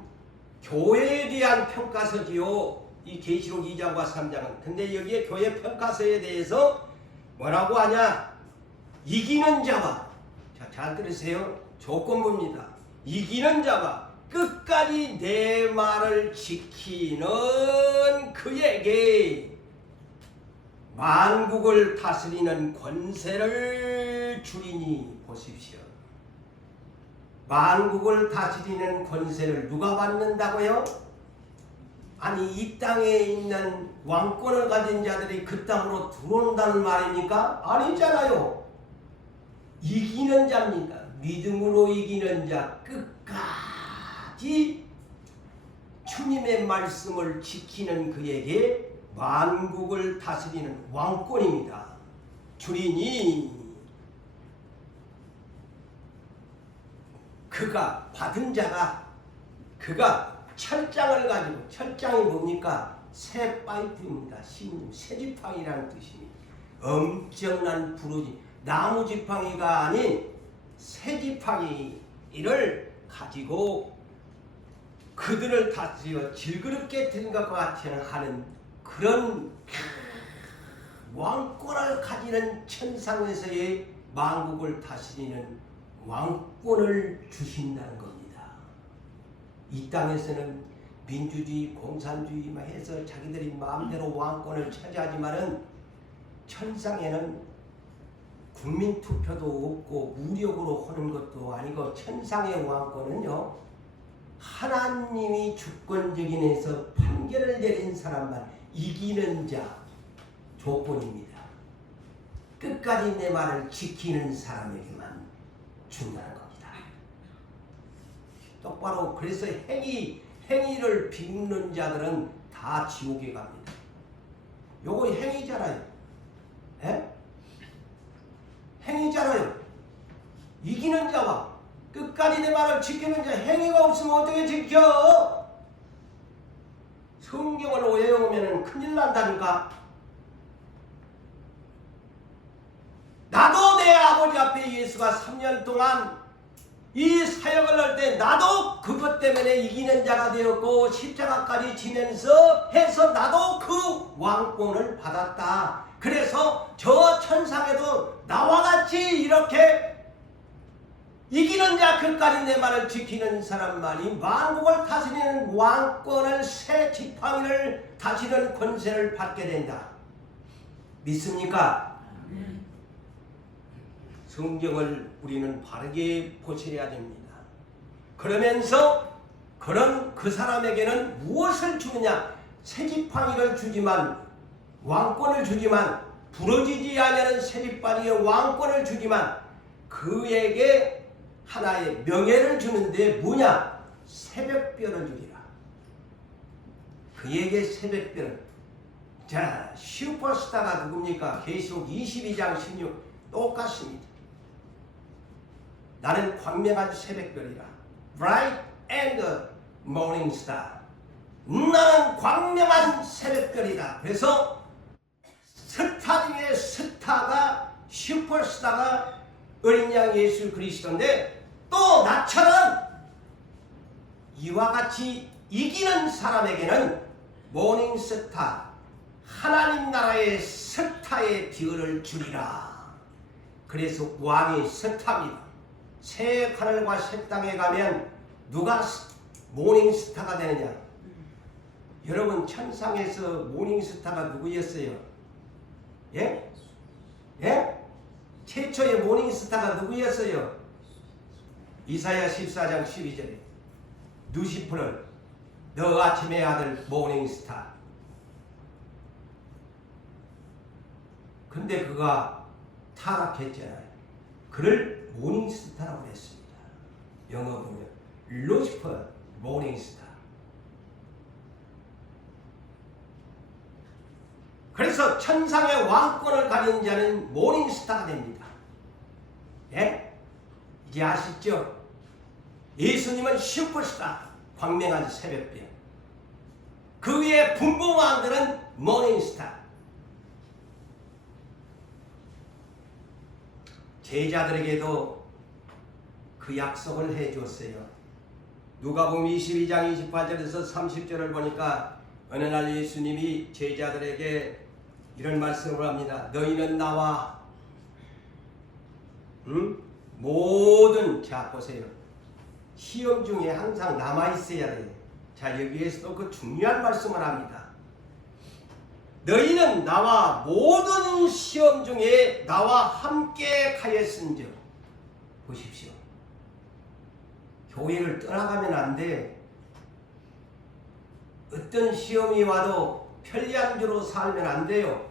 평가서지요. 이 계시록 2장과 3장은. 근데 여기에 교회 평가서에 대해서 뭐라고 하냐? 이기는 자와, 자, 잘 들으세요. 조건부입니다. 이기는 자와 끝까지 내 말을 지키는 그에게 만국을 다스리는 권세를 주리니. 보십시오. 만국을 다스리는 권세를 누가 받는다고요? 아니, 이 땅에 있는 왕권을 가진 자들이 그 땅으로 들어온다는 말입니까? 아니잖아요. 이기는 자입니다. 믿음으로 이기는 자, 끝까지 주님의 말씀을 지키는 그에게 만국을 다스리는 왕권입니다. 주리니 그가 받은 자가, 그가 철장을 가지고, 철장이 뭡니까? 새 파이프입니다. 새 지팡이라는 뜻입니다. 엄청난 부르지, 나무 지팡이가 아닌 새 지팡이를 가지고 그들을 다스려 질그럽게 된 것과 같이 하는 그런 왕권을 가지는 천상에서의 만국을 다스리는 왕권을 주신다는 겁니다. 이 땅에서는 민주주의, 공산주의 막 해서 자기들이 마음대로 왕권을 차지하지만은 천상에는 국민투표도 없고 무력으로 하는 것도 아니고 천상의 왕권은요, 하나님이 주권적인 에서 판결을 내린 사람만 이기는 자 조건입니다. 끝까지 내 말을 지키는 사람에게만 준다는 겁니다. 똑바로 그래서 행위를 비웃는 자들은 다 지옥에 갑니다. 요거 행위잖아요. 에? 행위잖아요. 이기는 자와 끝까지 내 말을 지키는 자, 행위가 없으면 어떻게 지켜? 성경을 외우면 큰일 난다니까. 나도 내 아버지 앞에 예수가 3년 동안 이 사역을 할 때 나도 그것 때문에 이기는 자가 되었고 십자가까지 지면서 해서 나도 그 왕권을 받았다. 그래서 저 천상에도 나와 같이 이렇게 이기는 자, 끝까지 내 말을 지키는 사람만이 만국을 다스리는 왕권을, 새 지팡이를 다스리는 권세를 받게 된다. 믿습니까? 성경을 우리는 바르게 보셔야 됩니다. 그러면서 그 사람에게는 무엇을 주느냐? 새 지팡이를 주지만, 왕권을 주지만, 부러지지 않는 새 지팡이의 왕권을 주지만 그에게 하나의 명예를 주는데 뭐냐? 새벽별을 주리라. 그에게 새벽별. 자, 슈퍼스타가 누굽니까? 계시록 22장 16 똑같습니다. 나는 광명한 새벽별이라. Bright and morning star. 나는 광명한 새벽별이다. 그래서 스타 중에 스타가, 슈퍼스타가 어린 양 예수 그리스도인데, 또 나처럼 이와 같이 이기는 사람에게는 모닝스타, 하나님 나라의 스타의 별을 주리라. 그래서 왕이 스타입니다. 새 하늘과 새 땅에 가면 누가 모닝스타가 되느냐? 여러분, 천상에서 모닝스타가 누구였어요? 예? 예? 최초의 모닝스타가 누구였어요? 이사야 14장 12절에 누시프를 너 아침의 아들 모닝스타. 근데 그가 타락했잖아요. 그를 모닝스타라고 했습니다. 영어 보면 루시퍼 모닝스타. 그래서 천상의 왕권을 가진 자는 모닝스타가 됩니다. 예? 이제 아시죠? 예수님은 슈퍼스타, 광명한 새벽별. 그 위에 분봉왕들은 모닝스타. 제자들에게도 그 약속을 해줬어요. 누가복음 22장 28절에서 30절을 보니까 어느 날 예수님이 제자들에게 이런 말씀을 합니다. 너희는 나와 모든, 자 보세요. 시험 중에 항상 남아있어야 돼요. 자, 여기에서도 그 중요한 말씀을 합니다. 너희는 나와 모든 시험 중에 나와 함께 가였은즉. 보십시오. 교회를 떠나가면 안 돼. 어떤 시험이 와도 편리한 줄로 살면 안 돼요.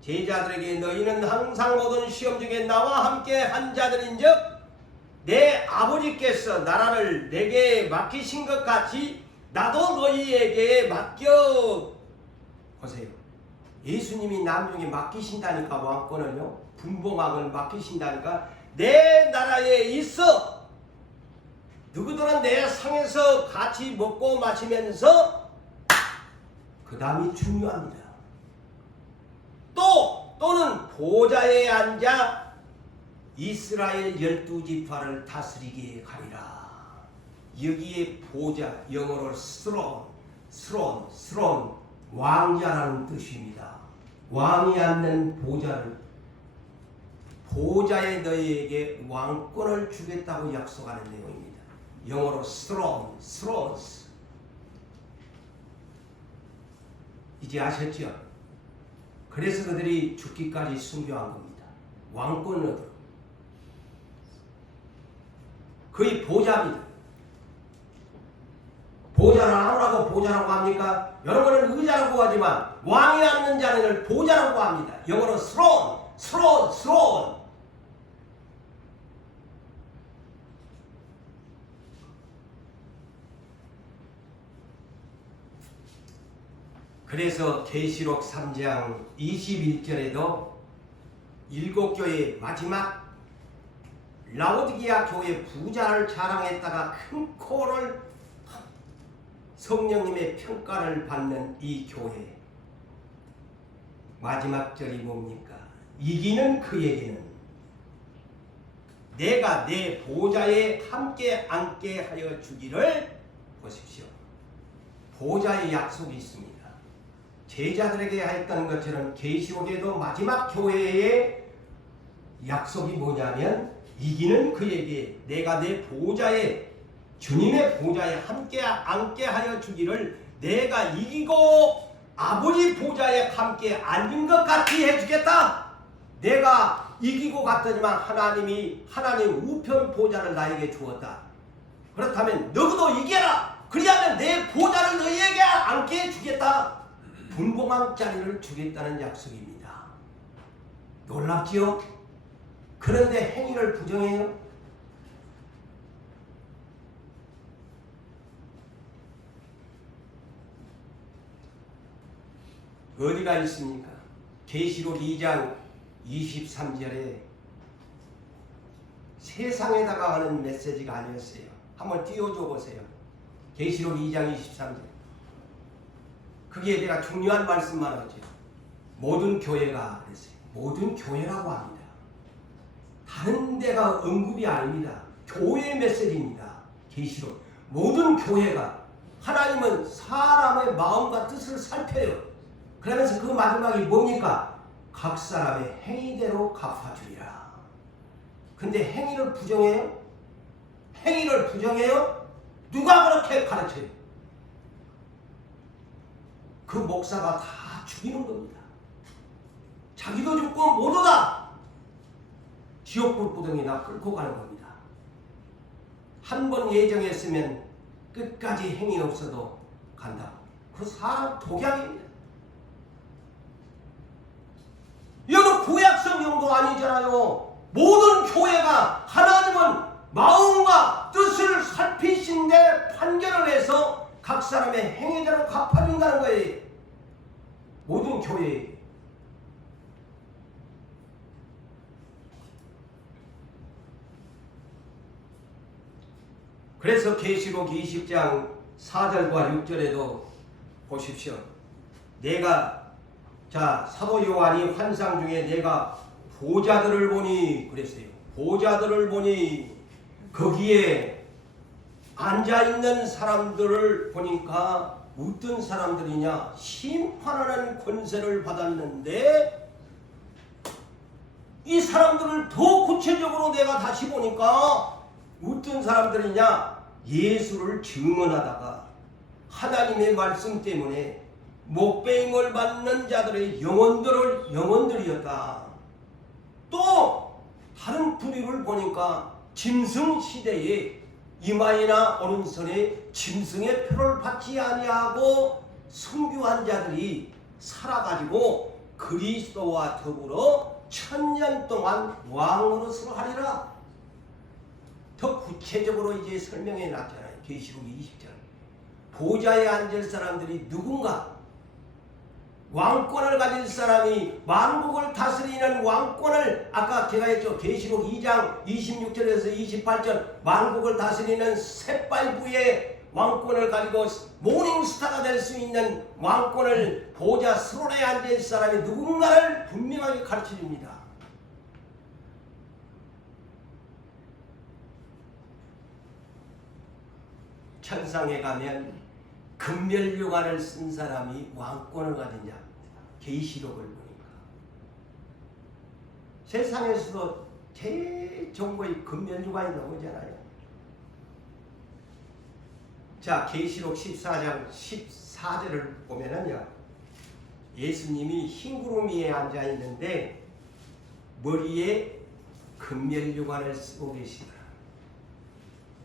제자들에게 너희는 항상 모든 시험 중에 나와 함께 한 자들인즉 내 아버지께서 나라를 내게 맡기신 것 같이 나도 너희에게 맡겨. 보세요. 예수님이 남중에 맡기신다니까, 왕권을요, 분봉왕을 맡기신다니까. 내 나라에 있어 누구들은 내 상에서 같이 먹고 마시면서, 그 다음이 중요합니다. 또는 보좌에 앉아 이스라엘 12지파를 다스리게 가리라. 여기에 보좌, 영어로 스론, 왕자라는 뜻입니다. 왕이 앉는 보좌에 너희에게 왕권을 주겠다고 약속하는 내용입니다. 영어로 thrones. 이제 아셨죠? 그래서 그들이 죽기까지 순교한 겁니다. 왕권을 얻어. 그의 보좌입니다. 보좌를 아무라고 보좌라고 합니까? 여러분은 의자라고 하지만 왕이 앉는 자리를 보좌라고 합니다. 영어로 throne. 그래서 계시록 3장 21절에도 7교회의 마지막 라오디게아 교회 부자를 자랑했다가 큰 코를 성령님의 평가를 받는 이 교회 마지막 절이 뭡니까? 이기는 그에게는 내가 내 보좌에 함께 앉게 하여 주기를. 보십시오. 보좌의 약속이 있습니다. 제자들에게 했던 것처럼 계시록에도 마지막 교회의 약속이 뭐냐면 이기는 그에게 내가 내 보좌에 주님의 보좌에 함께 앉게 하여 주기를 내가 이기고 아버지 보좌에 함께 앉은 것 같이 해주겠다. 내가 이기고 갔더니만 하나님 우편 보좌를 나에게 주었다. 그렇다면 너도 이겨라. 그리하면 내 보좌를 너희에게 앉게 해주겠다. 분봉한 자리를 주겠다는 약속입니다. 놀랍지요? 그런데 행위를 부정해요? 어디가 있습니까? 계시록 2장 23절에 세상에다가 하는 메시지가 아니었어요. 한번 띄워줘 보세요. 계시록 2장 23절. 그게 내가 중요한 말씀만 하죠. 모든 교회가 그랬어요. 모든 교회라고 합니다. 다른 데가 언급이 아닙니다. 교회의 메시지입니다. 계시록. 모든 교회가 하나님은 사람의 마음과 뜻을 살펴요. 그러면서 그 마지막이 뭡니까? 각 사람의 행위대로 갚아주리라. 근데 행위를 부정해요? 행위를 부정해요? 누가 그렇게 가르쳐요? 그 목사가 다 죽이는 겁니다. 자기도 죽고 모두 다 지옥불구덩이나 끌고 가는 겁니다. 한 번 예정했으면 끝까지 행위 없어도 간다고. 그 사람 독약입니다. 이거는 구약성경도 아니잖아요. 모든 교회가 하나님은 마음과 뜻을 살피신데 판결을 해서 각 사람의 행위대로 갚아준다는 거예요. 모든 교회. 그래서 계시록 20장 4절과 6절에도 보십시오. 사도 요한이 환상 중에 내가 보좌들을 보니 그랬어요. 보좌들을 보니 거기에 앉아있는 사람들을 보니까 어떤 사람들이냐? 심판하는 권세를 받았는데 이 사람들을 더 구체적으로 내가 다시 보니까 어떤 사람들이냐? 예수를 증언하다가 하나님의 말씀 때문에 목배임을 받는 자들의 영혼들이었다. 또 다른 부류를 보니까 짐승 시대에 이마이나 오른손에 짐승의 표를 받지 아니하고 순교한 자들이 살아가지고 그리스도와 더불어 1000년 동안 왕으로서 하리라. 더 구체적으로 이제 설명해 놨잖아요. 계시록 20장. 보좌에 앉을 사람들이 누군가? 왕권을 가진 사람이 만국을 다스리는 왕권을 아까 제가 했죠. 계시록 2장 26절에서 28절 만국을 다스리는 셋발부의 왕권을 가지고 모닝스타가 될 수 있는 왕권을 보좌 스론에 앉을 사람이 누군가를 분명하게 가르쳐줍니다. 천상에 가면 금멸류관을 쓴 사람이 왕권을 가진 자입니다. 계시록을 보니까 세상에서도 제일 좋은 것이 근면유관이 나오잖아요. 자, 계시록 14장 14절을 보면은요, 예수님이 흰 구름 위에 앉아 있는데 머리에 금면유관을 쓰고 계시더라.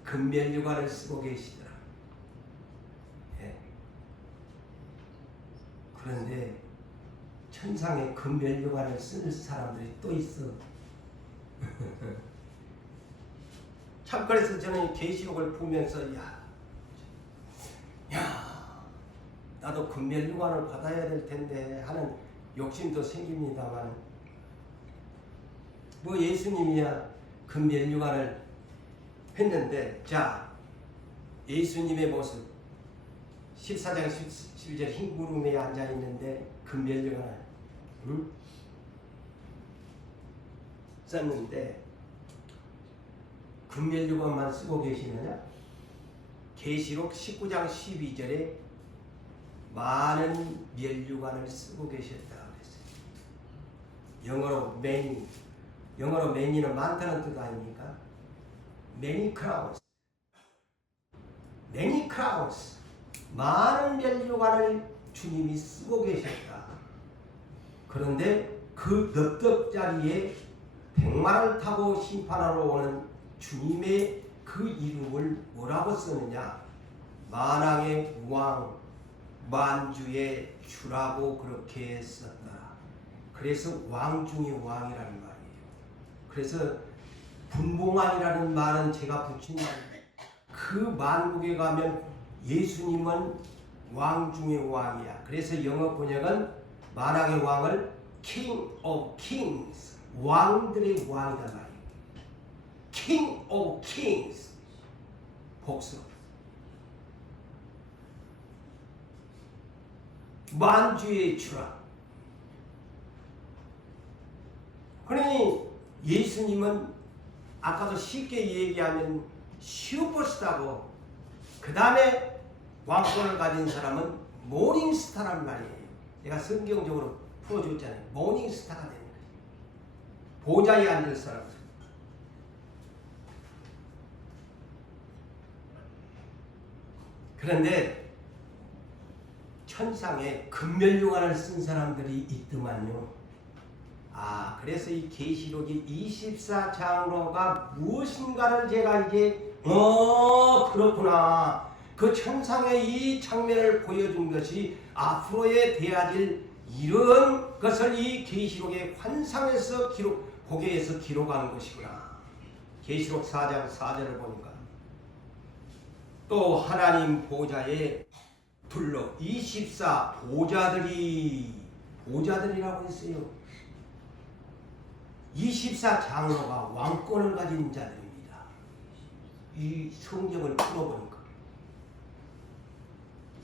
금면유관을 쓰고 계시더라. 예. 그런데 천상에 금면유관을 쓰는 사람들이 또 있어. 참 그래서 저는 계시록을 보면서 나도 금면유관을 받아야 될 텐데 하는 욕심도 생깁니다만, 뭐 예수님이야 금면유관을 했는데, 자, 예수님의 모습 14장 11절 흰 구름에 앉아 있는데 금면유관을 썼는데 금면유관만 쓰고 계시느냐? 계시록 19장 12절에 많은 면류관을 쓰고 계셨다 그랬어요. 영어로 many, 영어로 many는 많다는 뜻 아닙니까? many crowns, many crowns, 많은 면류관을 주님이 쓰고 계셨다. 그런데 그 넓적자리에 백마를 타고 심판하러 오는 주님의 그 이름을 뭐라고 쓰느냐? 만왕의 왕, 만주의 주라고 그렇게 썼더라. 그래서 왕 중의 왕이라는 말이에요. 그래서 분봉왕이라는 말은 제가 붙인 말인데, 그 만국에 가면 예수님은 왕 중의 왕이야. 그래서 영어 번역은 만왕의 왕을 King of Kings, 왕들의 왕이다 말이에요. King of Kings, 복수. 만주의 주라. 그러니 예수님은 아까도 쉽게 얘기하면 슈퍼스타고, 그 다음에 왕권을 가진 사람은 모닝스타란 말이에요. 내가 성경적으로 풀어줬잖아요. 모닝스타가 되는 거예요. 보좌에 앉을 사람. 그런데 천상에 금면유관을 쓴 사람들이 있더만요. 그래서 이 계시록이 24장로가 무엇인가를 제가 이제 그렇구나, 그 천상의 이 장면을 보여준 것이 앞으로에 되어질 이런 것을 이 계시록의 환상에서 고개에서 기록한 것이구나. 계시록 4장 4절을 보니까 또 하나님 보좌에 둘러 24 보좌들이라고 했어요. 24 장로가 왕권을 가진 자들입니다. 이 성경을 풀어보니까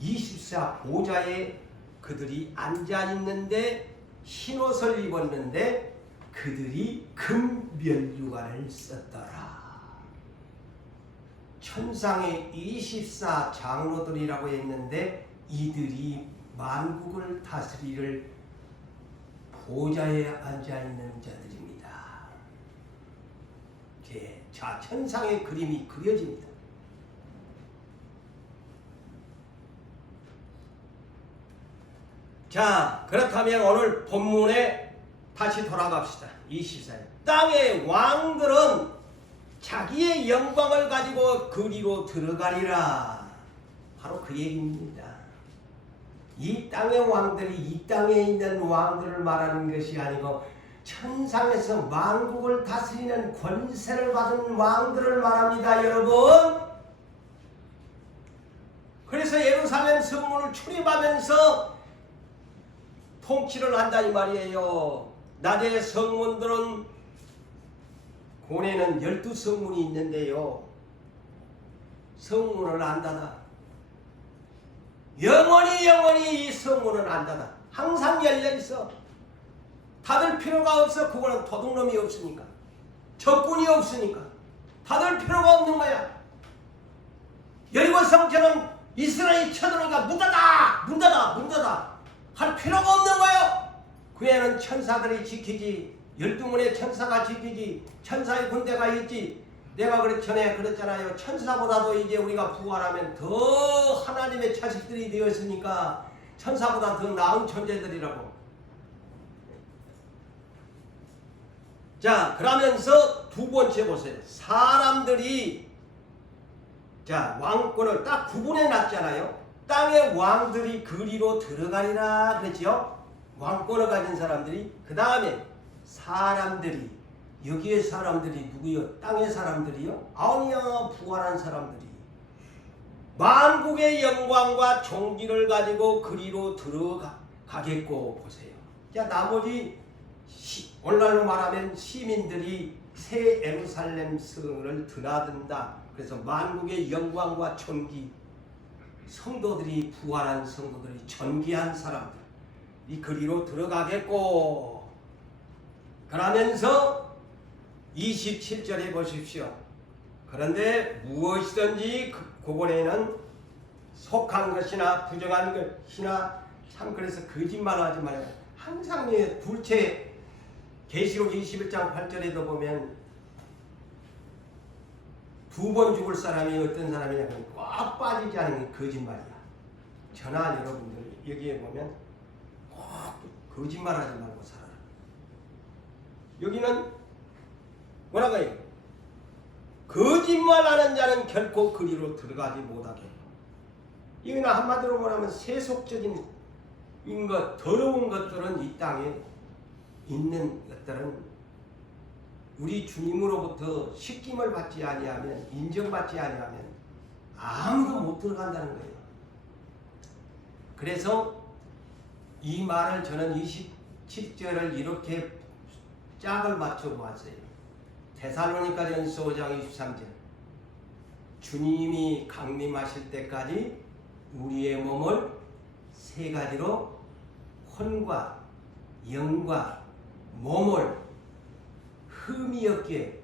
24 보좌에 그들이 앉아 있는데 흰옷을 입었는데 그들이 금면유관을 썼더라. 천상의 24 장로들이라고 했는데 이들이 만국을 다스리를 보좌에 앉아 있는 자들입니다. 자, 천상의 그림이 그려집니다. 자, 그렇다면 오늘 본문에 다시 돌아갑시다. 24절. 땅의 왕들은 자기의 영광을 가지고 그리로 들어가리라. 바로 그 얘기입니다. 이 땅의 왕들이 이 땅에 있는 왕들을 말하는 것이 아니고 천상에서 만국을 다스리는 권세를 받은 왕들을 말합니다, 여러분. 그래서 예루살렘 성문을 출입하면서 통치를 한다 이 말이에요. 낮에 성문들은 고뇌는 12성문이 있는데요, 성문을 안 닫아. 영원히 이 성문은 안 닫아. 항상 열려 있어. 닫을 필요가 없어. 그거는 도둑놈이 없으니까, 적군이 없으니까 닫을 필요가 없는 거야. 여리고 성전은 이스라엘이 쳐들어오니까 문 닫아 할 필요가 없는 거예요. 그 애는 천사들이 지키지 12문의 천사가 지키지 천사의 군대가 있지. 내가 전에 그랬잖아요. 천사보다도 이제 우리가 부활하면 더 하나님의 자식들이 되었으니까 천사보다 더 나은 존재들이라고. 자, 그러면서 두 번째 보세요. 사람들이 자 왕권을 딱 구분해 놨잖아요. 땅의 왕들이 그리로 들어가리라 그랬지요. 왕권을 가진 사람들이. 그 다음에 사람들이, 여기에 사람들이 누구요? 땅의 사람들이요? 아니야, 부활한 사람들이 만국의 영광과 존귀를 가지고 그리로 들어가겠고. 보세요. 자, 나머지 오늘날로 말하면 시민들이 새 예루살렘 성을 드나든다. 그래서 만국의 영광과 존귀, 성도들이, 부활한 성도들이, 존귀한 사람들 이 그리로 들어가겠고. 그러면서 27절에 보십시오. 그런데 무엇이든지 그번에는 속한 것이나 부정한 것이나, 참 그래서 거짓말하지 말아요. 항상 둘째 계시록 21장 8절에도 보면 두 번 죽을 사람이 어떤 사람이냐 하면 꽉 빠지지 않은 게 거짓말이야. 전하 여러분들 여기에 보면 꼭 거짓말하지 말고 살아라. 여기는 뭐라고 해요? 거짓말하는 자는 결코 그리로 들어가지 못하게. 이거는 한마디로 말하면 세속적인 것, 더러운 것들은 이 땅에 있는 것들은 우리 주님으로부터 식김을 받지 아니하면, 인정받지 아니하면 아무도 못 들어간다는 거예요. 그래서 이 말을 저는 27절을 이렇게 짝을 맞춰 보았어요. 데살로니가전서 5장 23절. 주님이 강림하실 때까지 우리의 몸을 세 가지로 혼과 영과 몸을 흠이 없게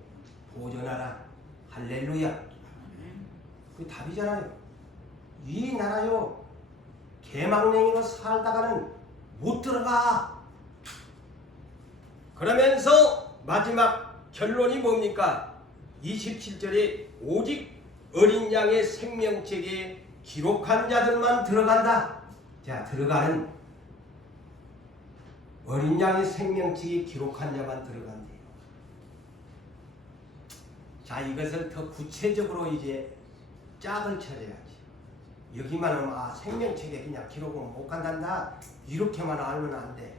보존하라. 할렐루야. 그 답이잖아요. 이 나라요, 개망냉이로 살다가는 못 들어가. 그러면서 마지막 결론이 뭡니까? 27절에 오직 어린 양의 생명책에 기록한 자들만 들어간다. 자, 들어가는 어린 양의 생명책에 기록한 자만 들어간대요. 자, 이것을 더 구체적으로 이제 짝을 쳐야지. 여기만 하면 생명책에 그냥 기록은 못 간단다, 이렇게만 알면 안 돼.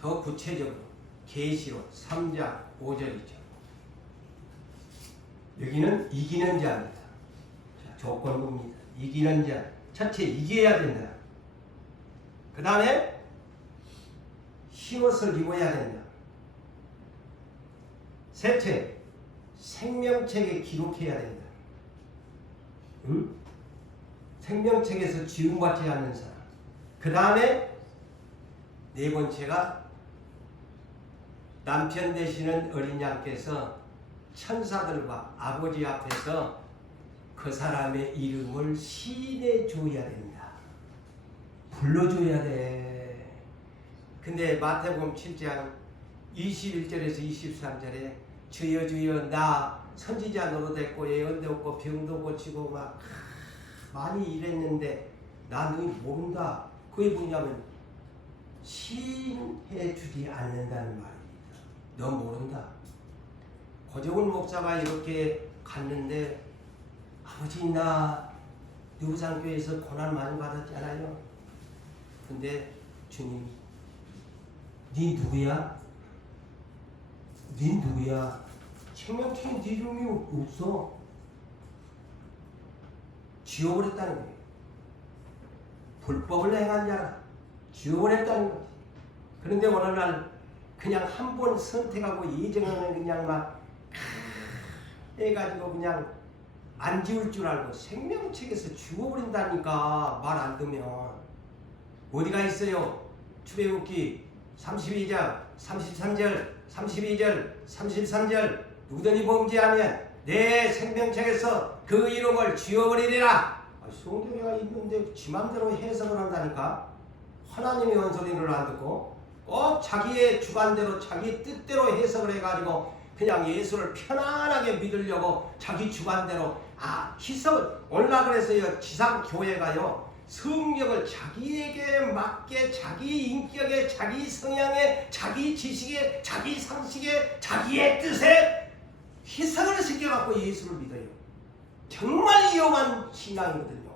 더 구체적으로 계시록 3장 5절이죠. 여기는 이기는 자입니다. 자, 조건부입니다. 이기는 자. 첫째, 이겨야 된다. 그 다음에 흰옷을 입어야 된다. 셋째, 생명책에 기록해야 된다. 응? 생명책에서 지음받지 않는 사람. 그 다음에 네 번째가 남편 되시는 어린 양께서 천사들과 아버지 앞에서 그 사람의 이름을 시인해 줘야 된다. 불러줘야 돼. 근데 마태복음 7장 21절에서 23절에 주여 주여 나 선지자 노릇했고 예언도 없고 병도 고치고 막 많이 일했는데 나 너희 모른다. 그게 뭐냐면 시인해 주지 않는다는 말입니다. 너 모른다. 고정훈 목사가 이렇게 갔는데 아버지 나 유부상교회에서 고난 많이 받았잖아요. 근데 주님 네 누구야? 네 누구야? 생명책에 네 이름이 없어. 지워버렸다는 거예요. 불법을 행한 자라 지워버렸다는 거지. 그런데 오늘날 그냥 한 번 선택하고 예정하는 그냥 막 해가지고 그냥 안 지울 줄 알고 생명책에서 지워버린다니까. 말 안 듣면 어디가 있어요? 출애굽기 32장 33절 32절 33절 누구든지 범죄하면 내 생명책에서 그 이름을 지워버리리라. 성경에 있는데 지 맘대로 해석을 한다니까. 하나님의 원소리를 안 듣고 자기의 주관대로 자기 뜻대로 해석을 해가지고 그냥 예수를 편안하게 믿으려고 자기 주관대로 희석을 올라 그래서요 지상교회가요 성경을 자기에게 맞게 자기 인격에 자기 성향에 자기 지식에 자기 상식에 자기의 뜻에 희석을 시켜갖고 예수를 믿어요. 정말 위험한 신앙이거든요.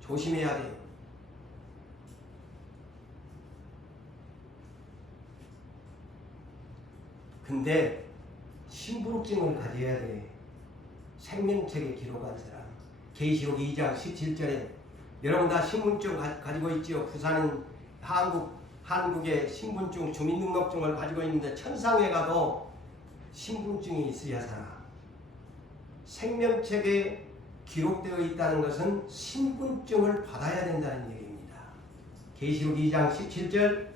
조심해야 돼요. 근데 신분증을 가져야 돼. 생명책에 기록한 사람. 계시록 2장 17절에 여러분 다 신분증 가지고 있지요. 부산은 한국의 신분증 주민등록증을 가지고 있는데 천상에 가도 신분증이 있어야 살아. 생명책에 기록되어 있다는 것은 신분증을 받아야 된다는 얘기입니다. 계시록 2장 17절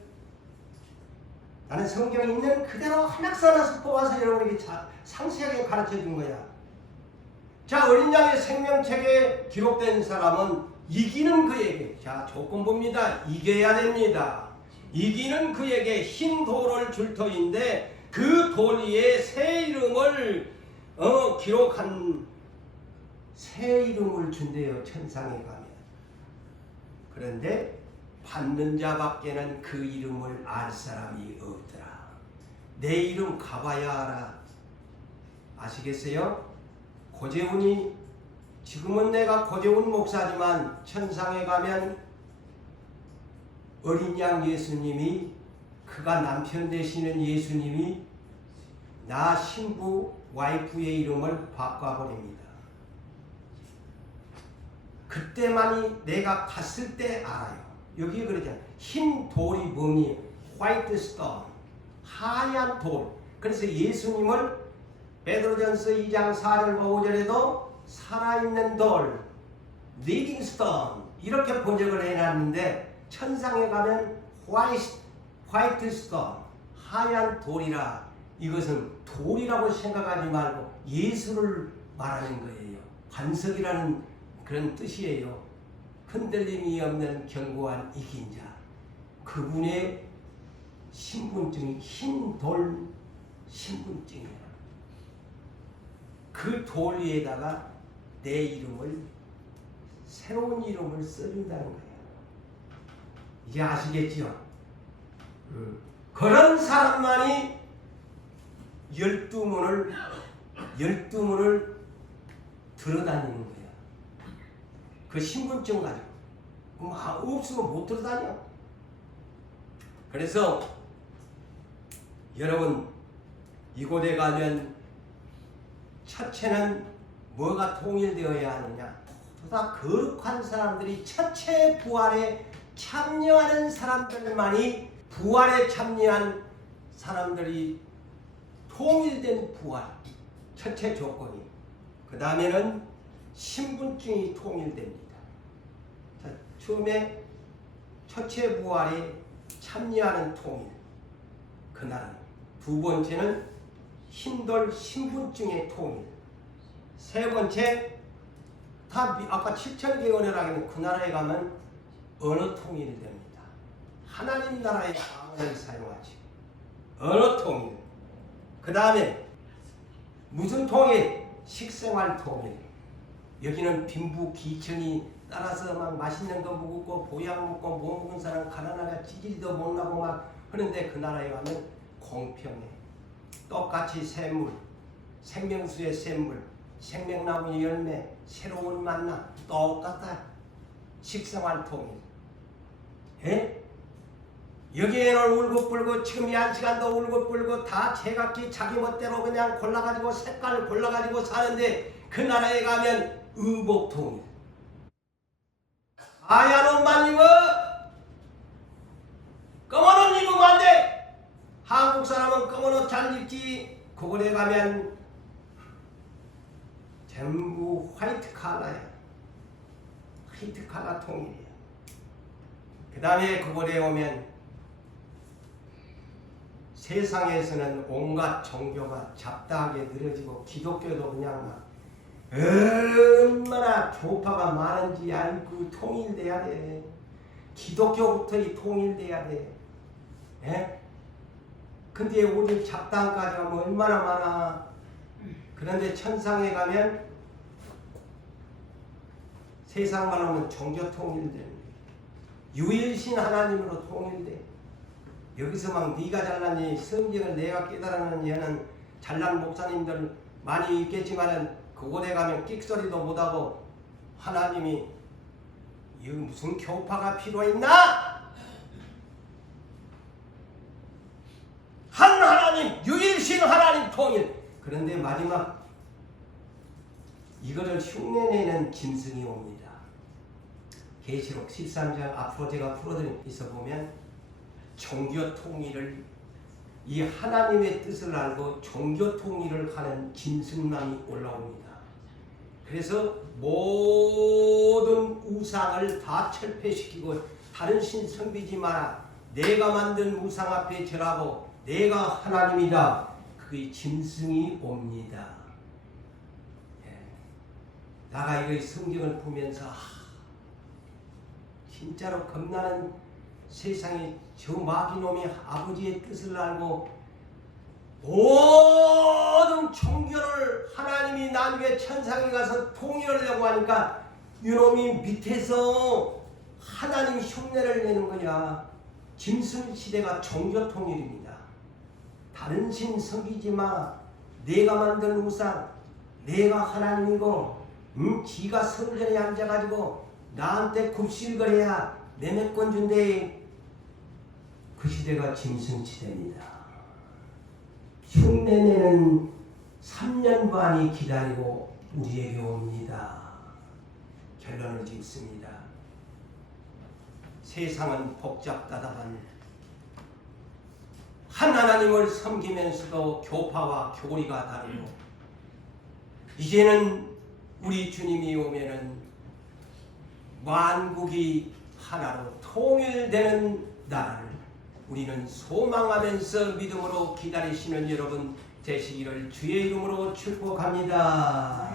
나는 성경에 있는 그대로 하나씩 뽑아서 여러분에게 상세하게 가르쳐 준 거야. 자, 어린 양의 생명책에 기록된 사람은 이기는 그에게, 자, 조건부입니다. 이겨야 됩니다. 이기는 그에게 흰 돌을 줄 터인데 그 돌 위에 새 이름을 기록한 새 이름을 준대요. 천상에 가면. 그런데 받는 자밖에는 그 이름을 알 사람이 없더라. 내 이름 가봐야 알아. 아시겠어요? 고재훈이 지금은 내가 고재훈 목사지만 천상에 가면 어린 양 예수님이 그가 남편 되시는 예수님이 나 신부 와이프의 이름을 바꿔버립니다. 그때만이 내가 갔을 때 알아요. 여기에 그러잖아요. 흰 돌이 뭐니? 화이트 스톤, 하얀 돌. 그래서 예수님을 베드로전서 2장 4절과 5절에도 살아있는 돌, 리빙 스톤 이렇게 번역을 해놨는데 천상에 가면 화이트 스톤, 하얀 돌이라. 이것은 돌이라고 생각하지 말고 예수를 말하는 거예요. 반석이라는 그런 뜻이에요. 흔들림이 없는 견고한 이긴 자. 그분의 신분증이 흰 돌 신분증이에요. 그 돌 위에다가 내 이름을, 새로운 이름을 써준다는 거예요. 이제 아시겠지요? 그런 사람만이 12문을 들어다니는 거예요. 그 신분증 가지고. 없으면 못 들어다녀. 그래서 여러분 이곳에 가면 첫째는 뭐가 통일되어야 하느냐? 보다 거룩한 사람들이 첫째 부활에 참여하는 사람들만이 부활에 참여한 사람들이 통일된 부활. 첫째 조건이. 그 다음에는 신분증이 통일됩니다. 자, 처음에 첫째 부활에 참여하는 통일. 그날은. 두 번째는 흰돌 신분증의 통일. 세 번째, 다 아까 7천개 은혜라기는 그 나라에 가면 언어 통일이 됩니다. 하나님 나라의 언어를 사용하지. 언어 통일. 그 다음에 무슨 통일? 식생활 통일. 여기는 빈부귀천이 따라서 막 맛있는 거 먹고 보양 먹고 못 먹은 사람 가난하게 찌질이도 못 나고 막 하는데 그 나라에 가면 공평해. 똑같이 샘물, 생명수의 샘물, 생명나무의 열매, 새로운 만나 똑같아. 식생활 통일. 예? 여기에는 울고불고 지금 이 한 시간도 울고불고 다 제각기 자기 멋대로 그냥 골라가지고 색깔을 골라가지고 사는데 그 나라에 가면 의복통일. 하얀 옷만 입어. 검은 옷 입으면 안 돼. 한국 사람은 검은 옷 잘 입지. 그곳에 가면 전부 화이트 칼라야. 화이트 칼라 통일이야. 그 다음에 그곳에 오면 세상에서는 온갖 종교가 잡다하게 늘어지고 기독교도 그냥 막 얼마나 교파가 많은지 알고 통일돼야 돼. 기독교부터 통일돼야 돼. 예? 근데 우리 잡담까지 가면 얼마나 많아. 그런데 천상에 가면 세상 말로는 종교 통일되는 유일신 하나님으로 통일돼. 여기서 막 네가 잘났니 성경을 내가 깨달았는 얘는 잘난 목사님들 많이 있겠지만은 그곳에 가면 끽소리도 못하고 하나님이 이 무슨 교파가 필요했나? 한 하나님 유일신 하나님 통일. 그런데 마지막 이거를 흉내내는 짐승이 옵니다. 계시록 13장 앞으로 제가 풀어드린 있어 보면 종교 통일을 이 하나님의 뜻을 알고 종교 통일을 하는 짐승남이 올라옵니다. 그래서 모든 우상을 다 철폐시키고 다른 신 섬기지 마라. 내가 만든 우상 앞에 절하고 내가 하나님이다. 그의 짐승이 옵니다. 나가 이 성경을 보면서 진짜로 겁나는 세상에 저 마귀놈이 아버지의 뜻을 알고 모든 종교를 하나님이 나중에 천상에 가서 통일하려고 하니까 이놈이 밑에서 하나님 흉내를 내는 거야. 짐승 시대가 종교 통일입니다. 다른 신 섬기지 마. 내가 만든 우상, 내가 하나님이고 지가 성전에 앉아가지고 나한테 굽실거려야 내매권 준대. 그 시대가 짐승 시대입니다. 흉내내는 3년 반이 기다리고 우리에게 옵니다. 결론을 짓습니다. 세상은 복잡다단한 한 하나님을 섬기면서도 교파와 교리가 다르고 이제는 우리 주님이 오면은 만국이 하나로 통일되는 나라를 우리는 소망하면서 믿음으로 기다리시는 여러분 되시기를 주의 이름으로 축복합니다.